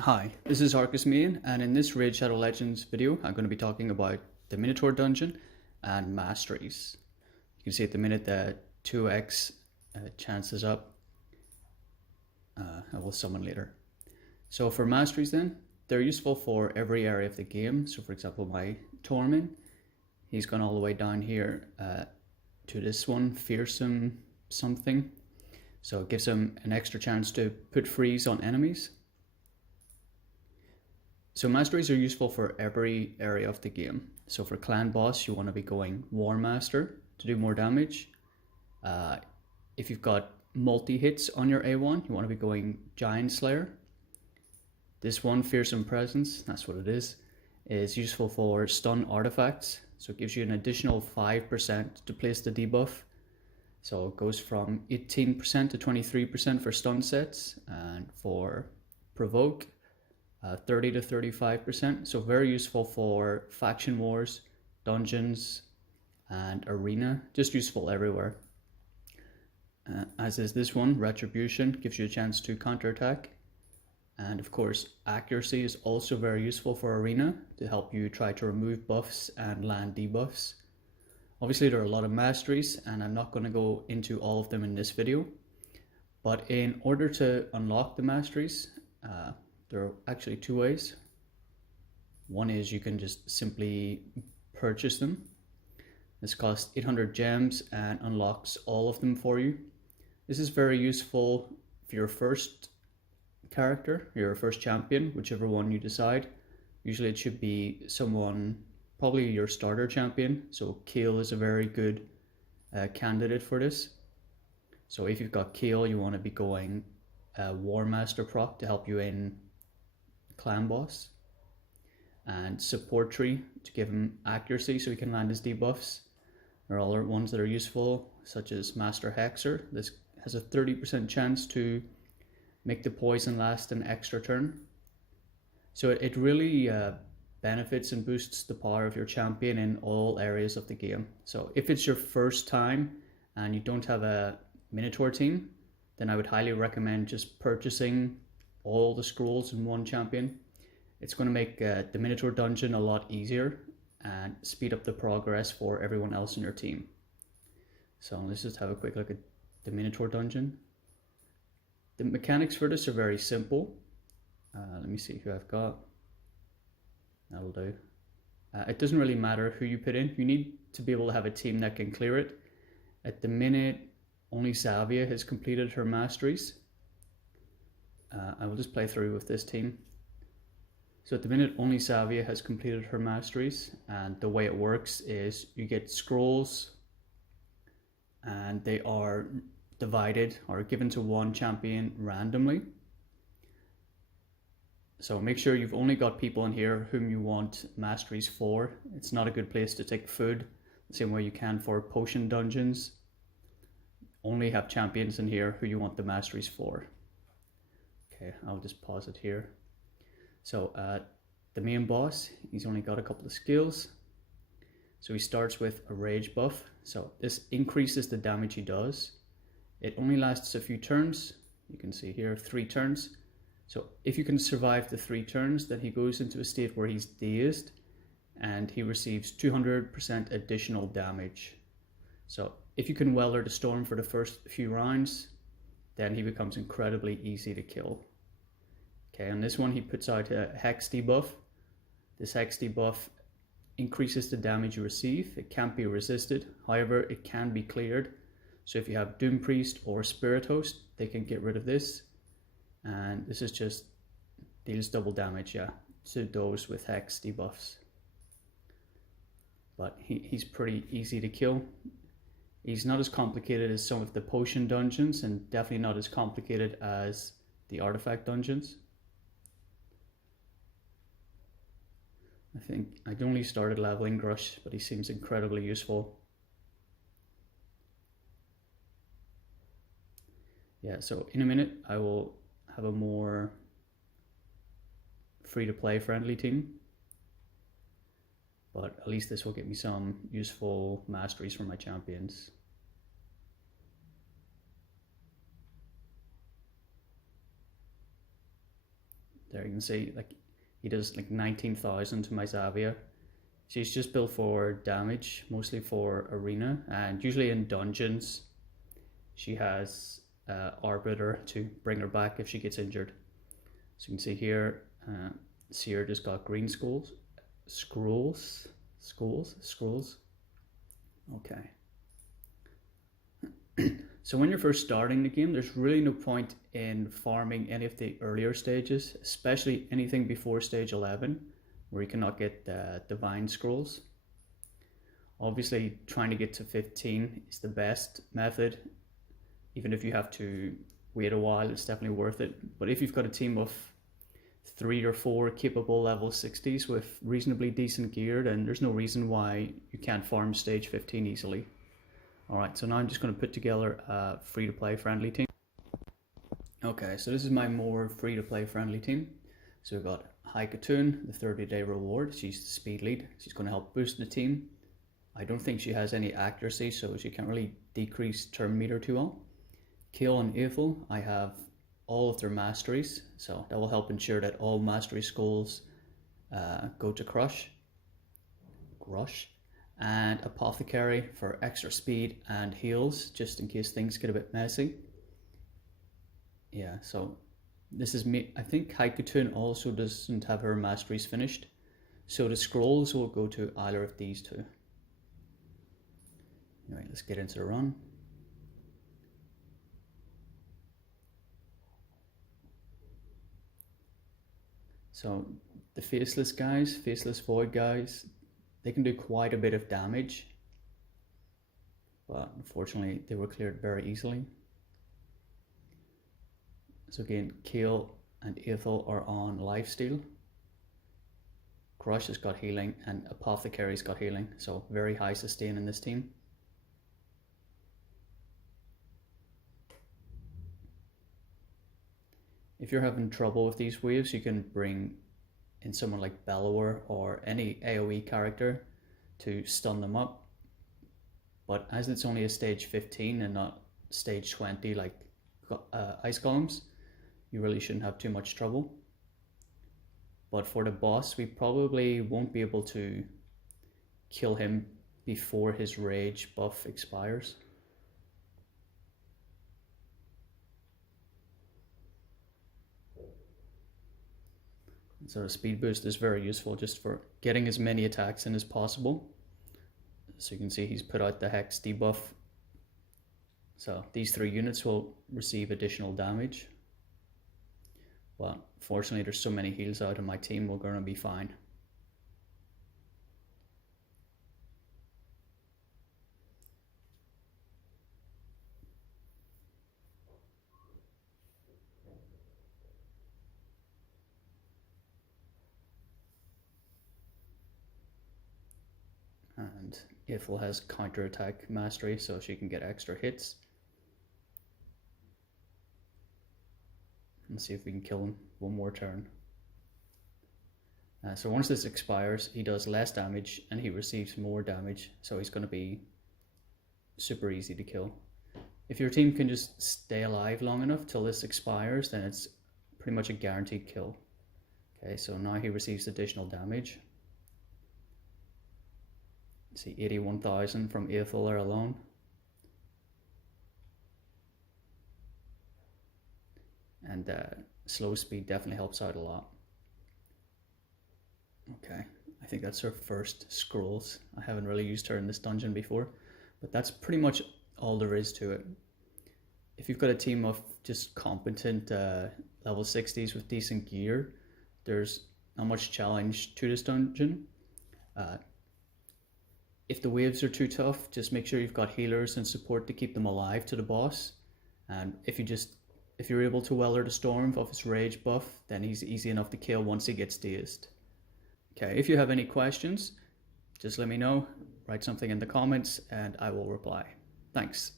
Hi, this is Arcus and in this Raid Shadow Legends video, I'm going to be talking about the Minotaur dungeon and masteries. You can see at the minute that 2x chance is up. I will summon later. So for masteries then, they're useful for every area of the game. So for example, my Tormin, he's gone all the way down here to this one, fearsome something. So it gives him an extra chance to put freeze on enemies. So masteries are useful for every area of the game. So for clan boss, you want to be going War Master to do more damage. If you've got multi-hits on your A1, you want to be going Giant Slayer. This one, Fearsome Presence, that's what it is useful for stun artifacts. So it gives you an additional 5% to place the debuff. So it goes from 18% to 23% for stun sets, and for provoke, 30 to 35%. So very useful for faction wars, dungeons, and arena. Just useful everywhere. As is this one, Retribution, gives you a chance to counterattack. And of course, accuracy is also very useful for arena to help you try to remove buffs and land debuffs. Obviously, there are a lot of masteries, and I'm not going to go into all of them in this video. But in order to unlock the masteries, there are actually two ways. One is you can just simply purchase them. This costs 800 gems and unlocks all of them for you. This is very useful for your first character, your first champion, whichever one you decide. Usually it should be someone, probably your starter champion. So Kale is a very good candidate for this. So if you've got Kale, you want to be going War Master proc to help you in clan boss, and support tree to give him accuracy so he can land his debuffs. There are other ones that are useful, such as Master Hexer. This has a 30% chance to make the poison last an extra turn. So it really benefits and boosts the power of your champion in all areas of the game. So if it's your first time and you don't have a Minotaur team, then I would highly recommend just purchasing all the scrolls in one champion. It's going to make the Minotaur dungeon a lot easier and speed up the progress for everyone else in your team. So let's just have a quick look at the Minotaur dungeon. The mechanics for this are very simple. Let me see who I've got. That'll do. It doesn't really matter who you put in. You need to be able to have a team that can clear it. At the minute, only Zavia has completed her masteries. I will just play through with this team. So at the minute, only Zavia has completed her masteries, and the way it works is you get scrolls, and they are divided or given to one champion randomly. So make sure you've only got people in here whom you want masteries for. It's not a good place to take food, the same way you can for potion dungeons. Only have champions in here who you want the masteries for. Okay, I'll just pause it here. So the main boss, he's only got a couple of skills. So he starts with a rage buff. So this increases the damage he does. It only lasts a few turns. You can see here 3 turns. So if you can survive the 3 turns, then he goes into a state where he's dazed and he receives 200% additional damage. So if you can weather the storm for the first few rounds, then he becomes incredibly easy to kill. Okay, on this one he puts out a hex debuff. This hex debuff increases the damage you receive. It can't be resisted, however it can be cleared. So if you have Doom Priest or Spirit Host, they can get rid of this. And this is just deals double damage, yeah, to those with hex debuffs. But he's pretty easy to kill. He's not as complicated as some of the potion dungeons, and definitely not as complicated as the artifact dungeons. I think I'd only started leveling Grush, but he seems incredibly useful. Yeah, so in a minute I will have a more free-to-play friendly team. But at least this will get me some useful masteries for my champions. There you can see like he does like 19,000 to my Zavia. She's just built for damage, mostly for arena, and usually in dungeons she has Arbiter to bring her back if she gets injured. So you can see here, Seer just got green scrolls. Okay. So when you're first starting the game, there's really no point in farming any of the earlier stages, especially anything before stage 11, where you cannot get the divine scrolls. Obviously, trying to get to 15 is the best method. Even if you have to wait a while, it's definitely worth it. But if you've got a team of 3 or 4 capable level 60s with reasonably decent gear, then there's no reason why you can't farm stage 15 easily. Alright, so now I'm just going to put together a free-to-play friendly team. Okay, so this is my more free-to-play friendly team. So we've got Haikatoon, the 30-day reward. She's the speed lead. She's going to help boost the team. I don't think she has any accuracy, so she can't really decrease turn meter too well. Kale and Ethel, I have all of their masteries, so that will help ensure that all mastery skulls go to Crush. And Apothecary for extra speed and heals, just in case things get a bit messy. Yeah, so this is me. I think Haikatoon also doesn't have her masteries finished, so the scrolls will go to either of these two. Anyway, let's get into the run. So the faceless guys, faceless void guys, they can do quite a bit of damage, but unfortunately they were cleared very easily. So again, Kale and Ethel are on lifesteal. Crush has got healing and Apothecary's got healing, so very high sustain in this team. If you're having trouble with these waves, you can bring in someone like Bellower or any AoE character to stun them up. But as it's only a stage 15 and not stage 20 like ice golems, you really shouldn't have too much trouble. But for the boss, we probably won't be able to kill him before his rage buff expires. So the speed boost is very useful just for getting as many attacks in as possible. So you can see he's put out the Hex debuff. So these 3 units will receive additional damage. But fortunately there's so many heals out in my team, we're going to be fine. And Ethel has counter-attack mastery, so she can get extra hits. Let's see if we can kill him one more turn. So once this expires, he does less damage and he receives more damage, so he's going to be super easy to kill. If your team can just stay alive long enough till this expires, then it's pretty much a guaranteed kill. Okay, so now he receives additional damage. See, 81,000 from Ethel there alone. And slow speed definitely helps out a lot. Okay, I think that's her first scrolls. I haven't really used her in this dungeon before, but that's pretty much all there is to it. If you've got a team of just competent level 60s with decent gear, there's not much challenge to this dungeon. If the waves are too tough, just make sure you've got healers and support to keep them alive to the boss. And if you're able to weather the storm of his rage buff, then he's easy enough to kill once he gets dazed. Okay, if you have any questions, just let me know, write something in the comments and I will reply. Thanks.